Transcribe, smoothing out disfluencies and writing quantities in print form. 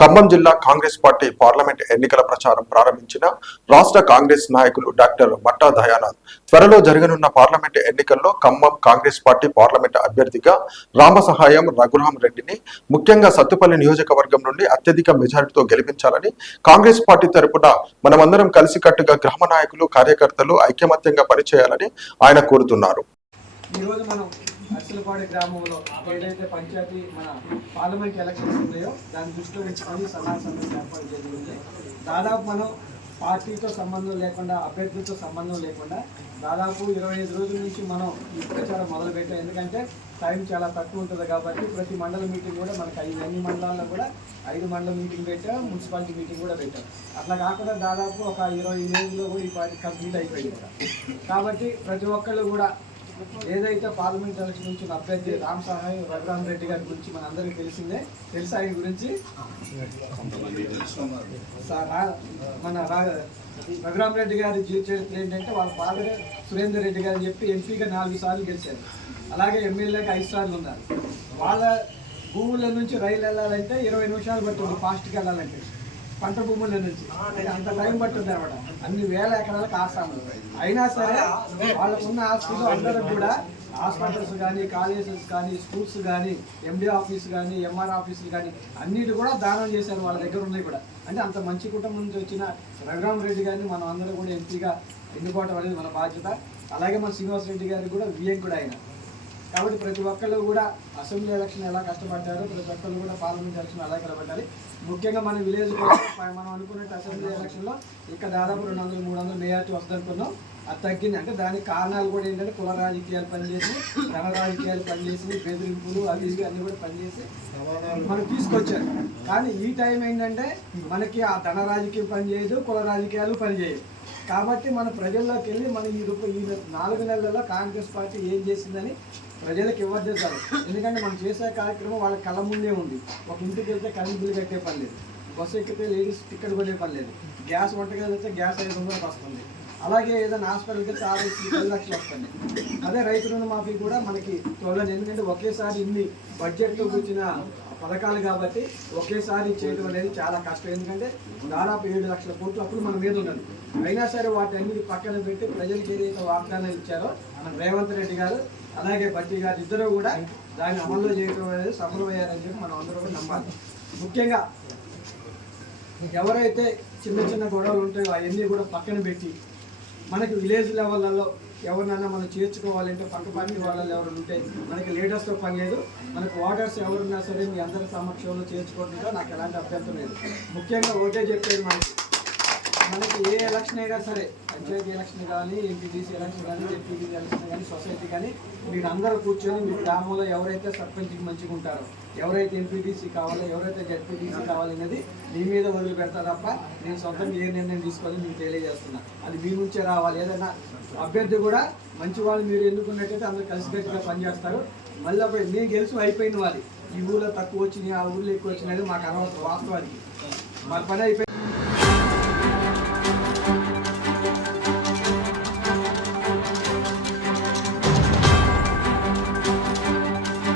ఖమ్మం జిల్లా Congress party parliament ఎన్నికల ప్రచారం ప్రారంభించిన రాష్ట్ర కాంగ్రెస్ నాయకులు డాక్టర్ మట్టా దయానంద్ త్వరలో జరగనున్న పార్లమెంట్ ఎన్నికల్లో ఖమ్మం కాంగ్రెస్ పార్టీ పార్లమెంట్ అభ్యర్థిగా రామసహాయం రఘురాం రెడ్డిని ముఖ్యంగా సత్తుపల్లి నియోజకవర్గం నుండి అత్యధిక మెజారిటీతో గెలిపించాలని కాంగ్రెస్ పార్టీ తరపున మనమందరం కలిసికట్టుగా గ్రామ నాయకులు కార్యకర్తలు ఐకమత్యంగా పనిచేయాలని ఆయన కోరుతున్నారు. అర్సలపాడు గ్రామంలో ఏదైతే పంచాయతీ మన పార్లమెంట్ ఎలక్షన్స్ ఉన్నాయో దాన్ని దృష్టిలో ఉంచుకొని సలహా సమితి ఏర్పాటు జరిగింది. దాదాపు మనం పార్టీతో సంబంధం లేకుండా అభ్యర్థులతో సంబంధం లేకుండా దాదాపు 25 రోజుల నుంచి మనం ఈ ప్రచారం మొదలుపెట్టాం. ఎందుకంటే టైం చాలా తక్కువ ఉంటుంది కాబట్టి ప్రతి మండల మీటింగ్ కూడా మనకి అన్ని మండలాల్లో కూడా 5 మండల మీటింగ్ పెట్టాం, మున్సిపాలిటీ మీటింగ్ కూడా పెట్టాం. అట్లా కాకుండా దాదాపు ఒక 20 రోజుల్లో కూడా ఈ పార్టీ కంప్లీట్ అయిపోయింది కూడా. కాబట్టి ప్రతి ఒక్కళ్ళు కూడా ఏదైతే పార్లమెంట్ ఎలక్షన్ నుంచి అభ్యర్థి రామసహాయం రఘురాం రెడ్డి గారి గురించి మన అందరికీ తెలిసిందే. తెలుసు ఆయన గురించి మన రఘురాం రెడ్డి గారి జీవిత చరిత్ర ఏంటంటే వాళ్ళ ఫాదరే సురేందర్ రెడ్డి గారు చెప్పి ఎంపీగా 4 సార్లు గెలిచారు. అలాగే ఎమ్మెల్యేగా 5 సార్లు ఉన్నారు. వాళ్ళ భూముల నుంచి రైలు వెళ్ళాలంటే 20 నిమిషాలు పట్టింది ఫాస్ట్గా వెళ్ళాలంటే. పంట భూముల నుంచి అంత టైం పట్టుంది అనమాట. అన్ని వేల ఎకరాలకు ఆసాములు. అయినా సరే వాళ్ళకున్న ఆస్తులు అందరూ కూడా హాస్పిటల్స్ కానీ, కాలేజెస్ కానీ, స్కూల్స్ కానీ, ఎండి ఆఫీస్ కానీ, ఎంఆర్ ఆఫీసులు కానీ అన్నిటి కూడా దానం చేశారు. వాళ్ళ దగ్గర ఉన్నాయి కూడా. అంటే అంత మంచి కుటుంబం నుంచి వచ్చిన రఘురాం రెడ్డి గారిని మనం అందరూ కూడా ఎంపీగా ఎన్నుకోవడం అనేది మన బాధ్యత. అలాగే మన శ్రీనివాస్ రెడ్డి గారికి కూడా విఎం కూడా ఆయన. కాబట్టి ప్రతి ఒక్కళ్ళు కూడా అసెంబ్లీ ఎలక్షన్ ఎలా కష్టపడ్డారో ప్రతి ఒక్కళ్ళు కూడా పార్లమెంట్ ఎలక్షన్ అలా కలబడ్డాలి. ముఖ్యంగా మన విలేజ్ మనం అనుకున్నట్టు అసెంబ్లీ ఎలక్షన్లో ఇక్కడ దాదాపు 200-300 మెజార్టీ వస్తుందనుకున్నాం. అది తగ్గింది. అంటే దానికి కారణాలు కూడా ఏంటంటే కుల రాజకీయాలు పనిచేసి, ధన రాజకీయాలు పనిచేసి, బెదిరింపులు అవి అన్నీ కూడా పనిచేసి మనం తీసుకొచ్చారు. కానీ ఈ టైం ఏంటంటే మనకి ఆ ధన రాజకీయం పనిచేయదు, కుల రాజకీయాలు పనిచేయదు. కాబట్టి మన ప్రజల్లోకి వెళ్ళి మనం ఈ 4 నెలల్లో కాంగ్రెస్ పార్టీ ఏం చేసిందని ప్రజలకు ఇవ్వద్దేశారు. ఎందుకంటే మనం చేసే కార్యక్రమం వాళ్ళ కళ్ళ ముందే ఉంది. ఒక ఇంటికి వెళ్తే కరెంట్ బిల్లు కట్టే పని లేదు, బస్సు ఎక్కితే లేడీస్ టికెట్ కొనే పని లేదు, గ్యాస్ వంటగది వెళ్తే గ్యాస్ 500 వస్తుంది. అలాగే ఏదైనా హాస్పిటల్కి వెళ్తే 10 లక్షలు వస్తుంది. అదే రైతు రుణమాఫీ కూడా మనకి త్వరలో. ఎందుకంటే ఒకేసారి ఇన్ని బడ్జెట్లో కూర్చిన పథకాలు కాబట్టి ఒకేసారి చేయడం అనేది చాలా కష్టం. ఎందుకంటే దాదాపు 7 లక్షల కోట్లు అప్పుడు మన మీద ఉన్నది. అయినా సరే వాటి అన్నిటి పక్కన పెట్టి ప్రజలకు ఏదైతే వాగ్దానాలు ఇచ్చారో మన రేవంత్ రెడ్డి గారు అలాగే బట్టి గారు ఇద్దరు కూడా దాన్ని అమల్లో చేయడం అనేది సఫలమయ్యారని చెప్పి మనం అందరూ కూడా నమ్మాలి. ముఖ్యంగా ఎవరైతే చిన్న చిన్న గొడవలు ఉంటాయో అవన్నీ కూడా పక్కన పెట్టి మనకి విలేజ్ లెవెల్లో ఎవరినైనా మనం చేర్చుకోవాలంటే పక్క పార్టీ వాళ్ళలో ఎవరు ఉంటే మనకి లీడర్స్తో పని లేదు. మనకు ఓటర్స్ ఎవరున్నా సరే మీ అందరి సమక్షంలో చేర్చుకోవడంలో నాకు ఎలాంటి అభ్యంతరం లేదు. ముఖ్యంగా ఓటే చెప్పేది మనకి ఏ ఎలక్షన్ అయినా సరే, పంచాయతీ ఎలక్షన్ కానీ, ఎంపీటీసీ ఎలక్షన్ కానీ, జెడ్పీటీసీ ఎలక్షన్ కానీ, సొసైటీ కానీ, మీరు అందరూ కూర్చొని మీ గ్రామంలో ఎవరైతే సర్పంచ్కి మంచిగా ఉంటారో, ఎవరైతే ఎంపీటీసీ కావాలో, ఎవరైతే జెడ్పీటీసీ కావాలనేది మీ మీద వదిలి పెడతా తప్ప నేను సొంతంగా ఏ నిర్ణయం తీసుకోవాలని మీకు తెలియజేస్తున్నా. అది మీ నుంచే రావాలి. ఏదైనా అభ్యర్థి కూడా మంచి వాళ్ళు మీరు ఎన్నుకున్నట్టయితే అందరూ కలిసికట్టుగా పనిచేస్తారు. మళ్ళీ అప్పుడు నేను గెలుసు అయిపోయిన వాళ్ళు ఈ ఊళ్ళో తక్కువ వచ్చినాయి, ఆ ఊళ్ళో ఎక్కువ వచ్చినాయి మాకు అనవసరం. వాస్తవానికి మా పని అయిపోయింది.